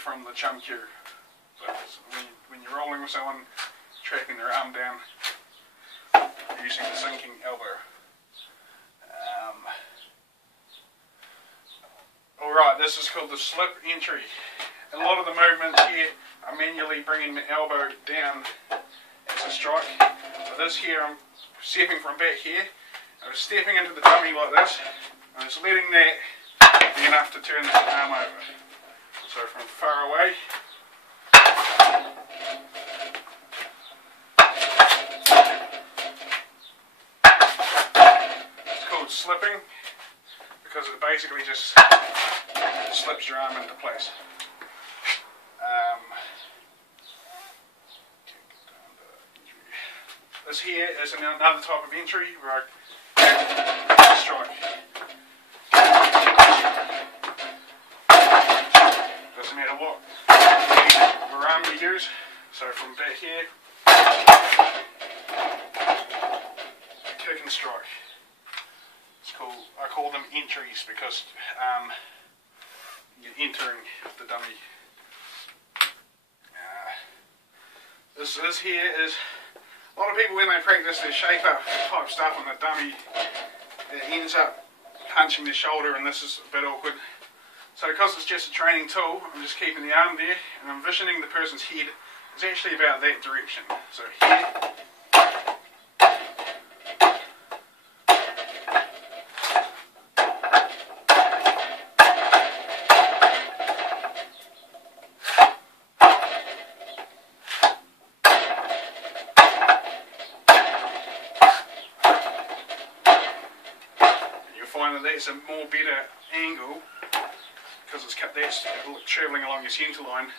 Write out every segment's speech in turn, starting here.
from the Chun cue. So when you're rolling with someone, tracking their arm down, using the sinking elbow. Alright, this is called the slip entry. A lot of the movements here are manually bringing the elbow down as a strike. So this here, I'm stepping from back here. I'm stepping into the dummy like this. I'm just letting that be enough to turn the arm over. So from far away, it's called slipping because it basically just slips your arm into place. This here is another type of entry where I strike. Doesn't matter what arm you use. So from back here, kick and strike. It's cool. I call them entries because you're entering the dummy. This here is, a lot of people when they practice their shape up type stuff on the dummy, it ends up punching their shoulder, and this is a bit awkward. So because it's just a training tool, I'm just keeping the arm there and I'm envisioning the person's head is actually about that direction. So here, find that that's a more better angle because it's cut that's travelling along your centre line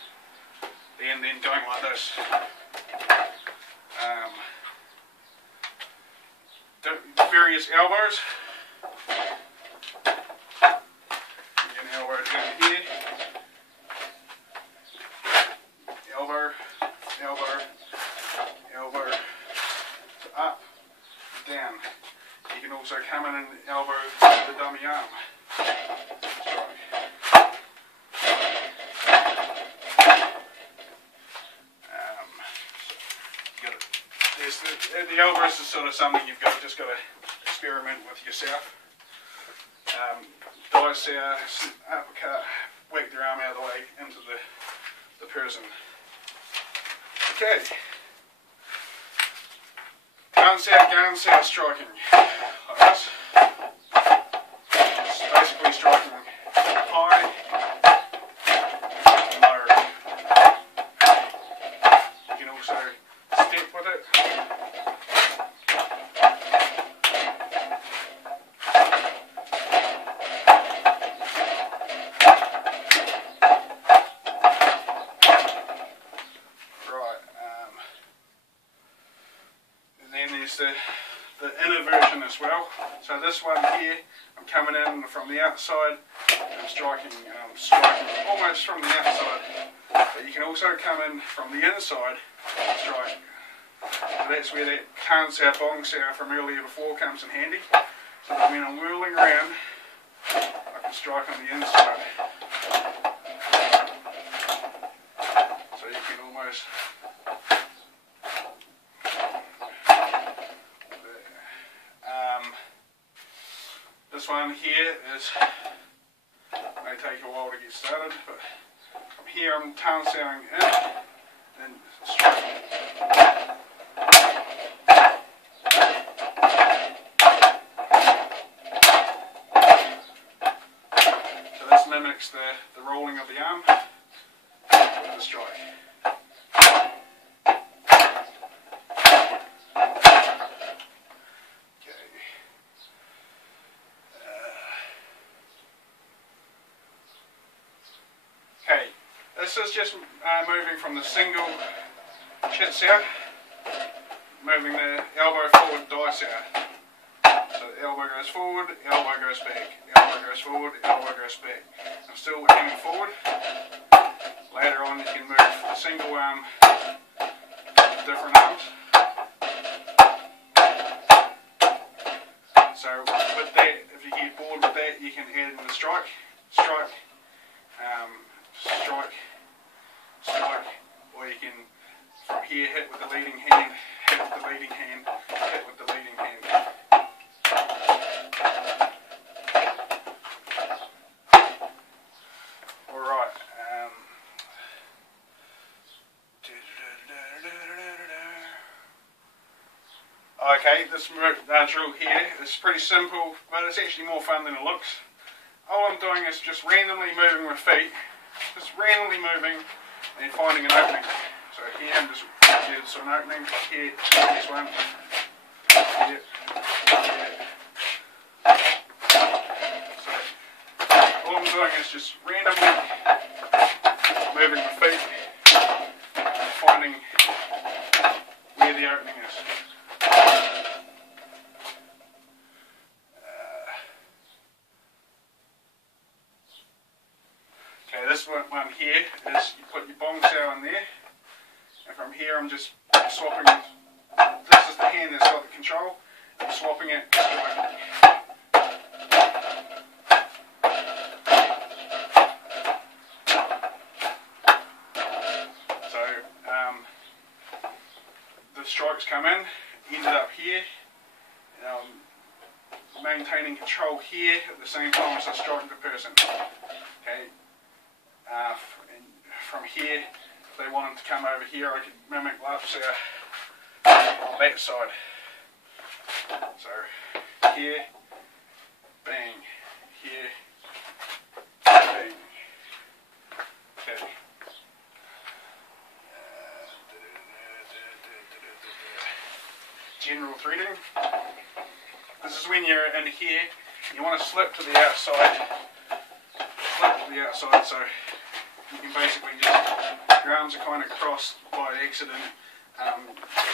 and then going like this. Various elbows. You can elbow down here. Elbow, elbow, elbow, up, down. You can also come in and elbow the dummy arm. The elbows is sort of something you've just got to experiment with yourself. Dice our uppercut, whack their arm out of the way into the person. Okay. Guns out striking. Like this. It's basically striking high and low. You can also step with it. The inner version as well. So this one here, I'm coming in from the outside, I'm striking almost from the outside, but you can also come in from the inside and strike. So that's where that can't sound bong sound from earlier before comes in handy. So that when I'm whirling around, I can strike on the inside. So you can almost this one here may take a while to get started, but from here I'm tongue-sailing in and striking. So this mimics the rolling of the arm with the strike. This is just moving from the single chits out, moving the elbow forward, dice out. So the elbow goes forward, elbow goes back, elbow goes forward, elbow goes back. I'm still aiming forward. Later on you can move the single arm to different arms. So with that, if you get bored with that, you can add in the strike, strike, strike, here, hit with the leading hand, hit with the leading hand, hit with the leading hand. Alright, okay, this drill here is pretty simple, but it's actually more fun than it looks. All I'm doing is just randomly moving my feet, just randomly moving and finding an opening. So here I'm just, there's an opening, here, there's one, here, here. So all I'm doing is just randomly moving my feet and finding where the opening is. Okay, this one here is you put your bong sow in there, and from here I'm just swapping. This is the hand that's got the control. I'm swapping it. So the strikes come in, ended up here, maintaining control here at the same time as I'm striking the person. Okay. And from here, if they wanted to come over here, I could mimic laps on that side. So here, bang, here, bang. Okay. General threading. This is when you're in here, you want to slip to the outside. Slip to the outside, so you can basically just, your arms are kind of crossed by accident,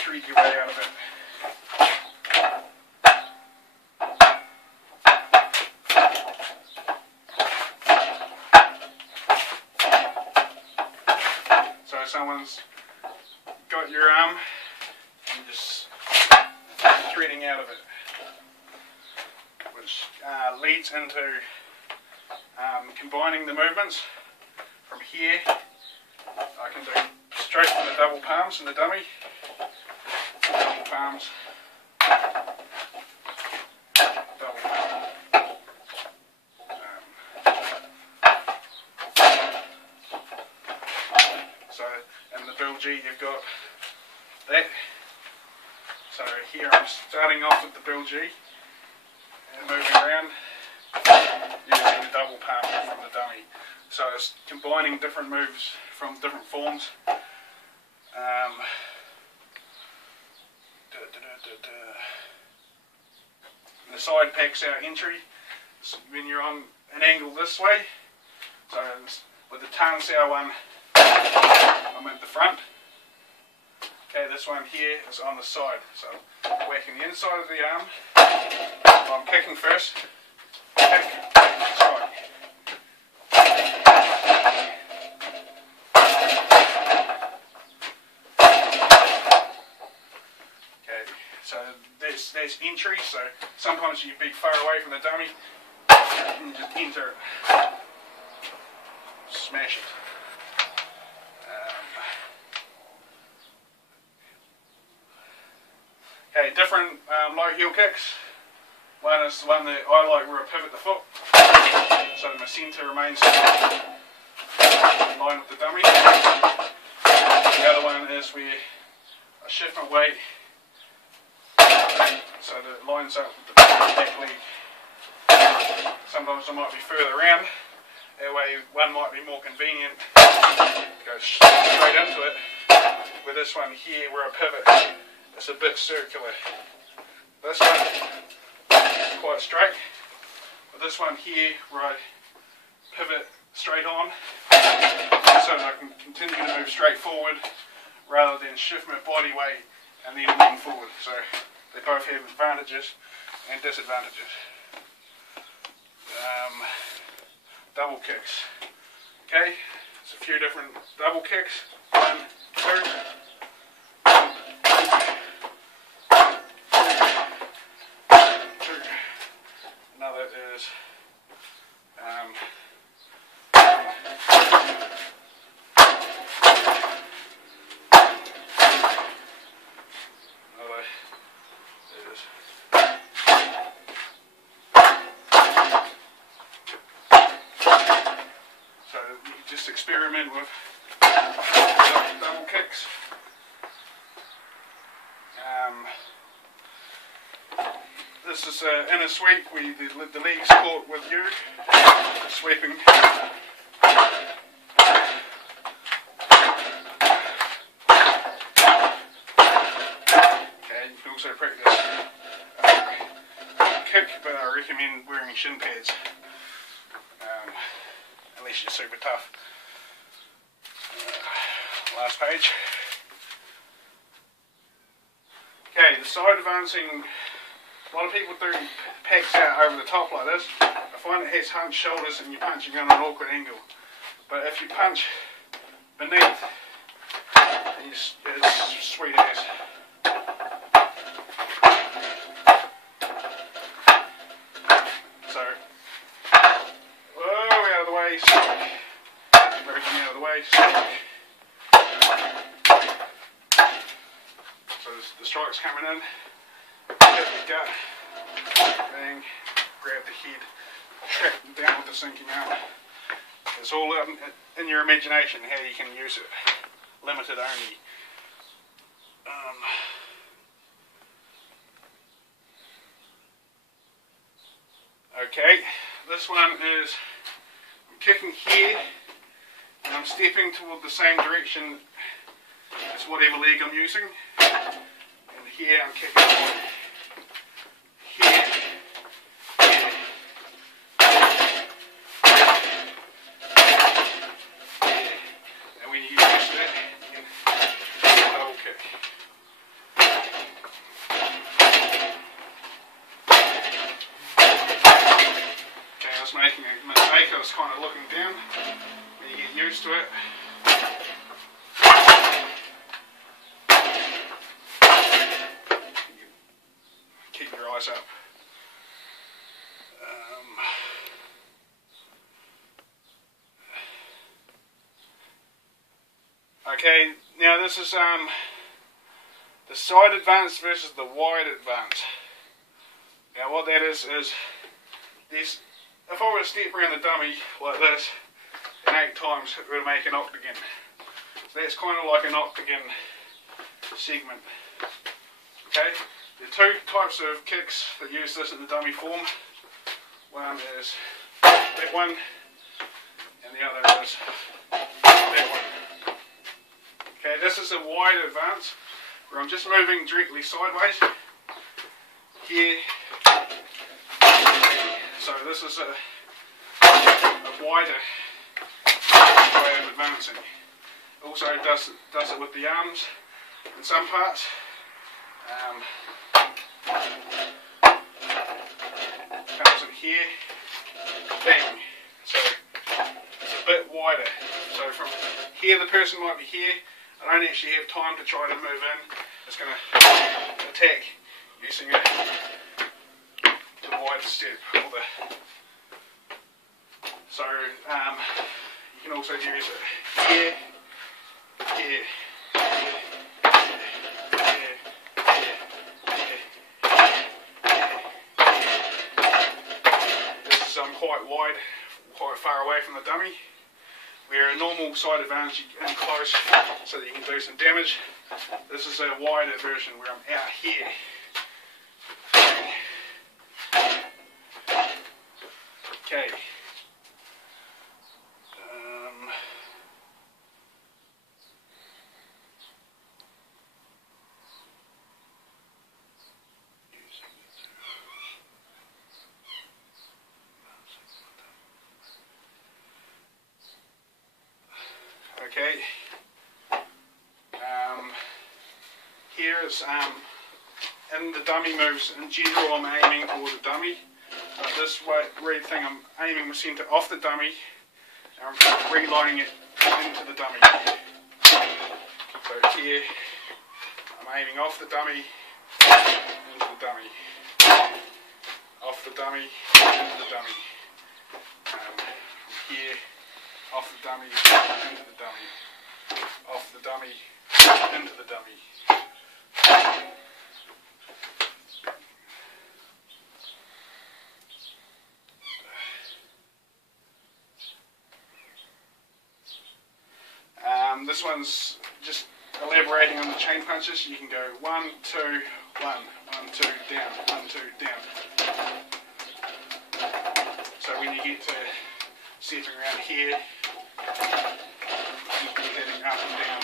thread your way out of it. So someone's got your arm and just threading out of it, which leads into combining the movements. From here, I can do straight from the double palms in the dummy, double palms, double palm. So in the Bill G you've got that. So here I'm starting off with the Bill G and moving around using the double palm from the dummy. So it's combining different moves from different forms. The side packs our entry. So when you're on an angle this way, so with the tongue sow one, I'm at the front. Okay, this one here is on the side. So whacking the inside of the arm. I'm kicking first. Kick, strike. So there's entry, so sometimes you'd be far away from the dummy and you just enter it, smash it. Okay, different low heel kicks. One is the one that I like where I pivot the foot, so my centre remains in line with the dummy. The other one is where I shift my weight so that it lines up with the back leg. Sometimes I might be further around, that way one might be more convenient to go straight into it. With this one here where I pivot, it's a bit circular. This one is quite straight. With this one here where I pivot straight on, so that I can continue to move straight forward rather than shift my body weight and then lean forward. So they both have advantages and disadvantages. Double kicks. Okay, there's a few different double kicks. 1, 2. Another is experiment with double kicks. This is in a sweep where the legs caught with you, sweeping. Okay, you can also practice kick, but I recommend wearing shin pads, unless you're super tough. Last page. Okay, the side advancing. A lot of people do packs out over the top like this. I find it has hunched shoulders and you're punching on an awkward angle. But if you punch beneath, it's sweet as. So, whoa, out of the way, strike. Everything out of the way, strike. So the strike's coming in. Hit the gut, bang, grab the head, track down with the sinking arm. It's all in your imagination how you can use it, limited only. Okay, this one is, I'm kicking here and I'm stepping toward the same direction as whatever leg I'm using, and here I'm kicking here, here, and when you use that, you can double kick. Okay, I was making a mistake. I was kind of looking down. When you get used to it, keep your eyes up. Okay, now this is the side advance versus the wide advance. Now what that is this, if I were to step around the dummy like this, and 8 times it would make an octagon. So that's kind of like an octagon segment. Okay, there are 2 types of kicks that use this in the dummy form. One is that one, and the other is that one. Okay, this is a wide advance, where I'm just moving directly sideways, here, so this is a wider way of advancing. Also does it with the arms in some parts. Comes in here, bang, so it's a bit wider, so from here the person might be here. I don't actually have time to try to move in. It's going to attack using it to wide step. So you can also use it here, here, this is quite wide, quite far away from the dummy. Where a normal side advance you get in close so that you can do some damage. This is a wider version where I'm out here. Okay. Okay, here is in the dummy moves. In general, I'm aiming toward the dummy. But this red thing, I'm aiming the centre off the dummy, and I'm relining it into the dummy. So here, I'm aiming off the dummy, into the dummy, off the dummy, into the dummy. Here, off the dummy, into the dummy, off the dummy, into the dummy. This one's just elaborating on the chain punches. You can go 1, 2, 1, 1, 2, down, 1, 2, down. So when you get to setting around here, you can be heading up and down.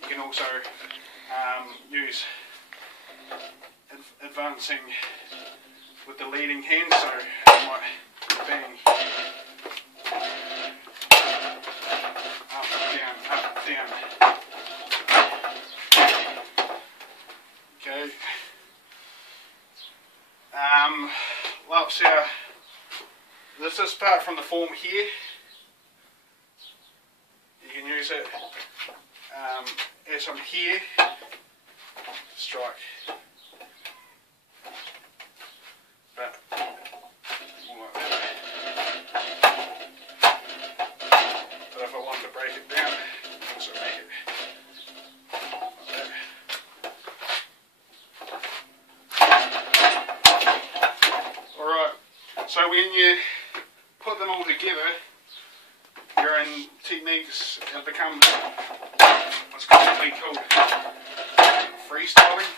You can also use advancing with the leading hand, so you might bang up, down, okay. Let's see, this is apart from the form here. You can use it as I'm here to strike. But more like that. But if I wanted to break it down, I can also make it like that. Alright, so when you put them all together, your own techniques have become what's commonly called freestyling.